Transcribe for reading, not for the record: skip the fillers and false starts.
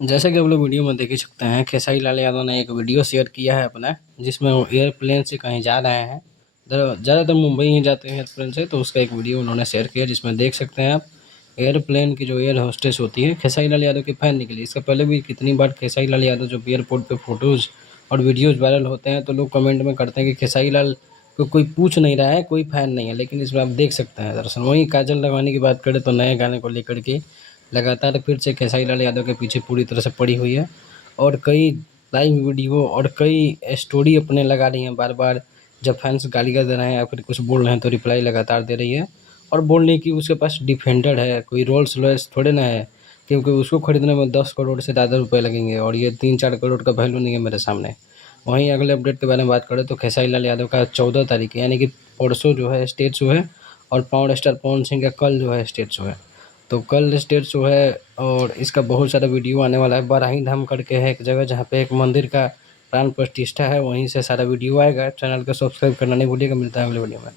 जैसा कि आप लोग वीडियो में देख ही सकते हैं, खेसारी लाल यादव ने एक वीडियो शेयर किया है अपना, जिसमें वो एयरप्लेन से कहीं जा रहे हैं। ज़्यादातर मुंबई ही जाते हैं एयरप्लेन से, तो उसका एक वीडियो उन्होंने शेयर किया, जिसमें देख सकते हैं आप एयरप्लेन की जो एयर होस्टेस होती है खेसारी लाल यादव के फैन निकली। इससे पहले भी कितनी बार खेसारी लाल यादव जब एयरपोर्ट पे फ़ोटोज़ और वीडियोज़ वायरल होते हैं, तो लोग कमेंट में करते हैं कि खेसारी लाल को कोई पूछ नहीं रहा है, कोई फ़ैन नहीं है। लेकिन इसमें आप देख सकते हैं दरअसल वहीं काजल राघवानी की बात करें तो नए गाने को लेकर के लगातार फिर से खेसारी लाल यादव के पीछे पूरी तरह से पड़ी हुई है और कई लाइव वीडियो और कई स्टोरी अपने लगा रही हैं बार-बार। जब फैन्स गालियाँ दे रहे हैं या फिर कुछ बोल रहे हैं तो रिप्लाई लगातार दे रही है और बोल रही है कि उसके पास डिफेंडर है, कोई रोल्स रॉयस थोड़े ना है, क्योंकि उसको खरीदने में 10 करोड़ से ज़्यादा रुपए लगेंगे और ये 3-4 करोड़ का वैल्यू नहीं है मेरे सामने। वहीं अगले अपडेट के बारे में बात करें तो खेसारी लाल यादव का 14 तारीख यानी कि परसों जो है स्टेज शो है और पावर स्टार पवन सिंह का कल जो है स्टेज शो है। तो कल स्टेज शो है और इसका बहुत सारा वीडियो आने वाला है। बाराही धाम करके है एक जगह जहाँ पे एक मंदिर का प्राण प्रतिष्ठा है, वहीं से सारा वीडियो आएगा। चैनल को सब्सक्राइब करना नहीं भूलिएगा। मिलता है अगले वीडियो में।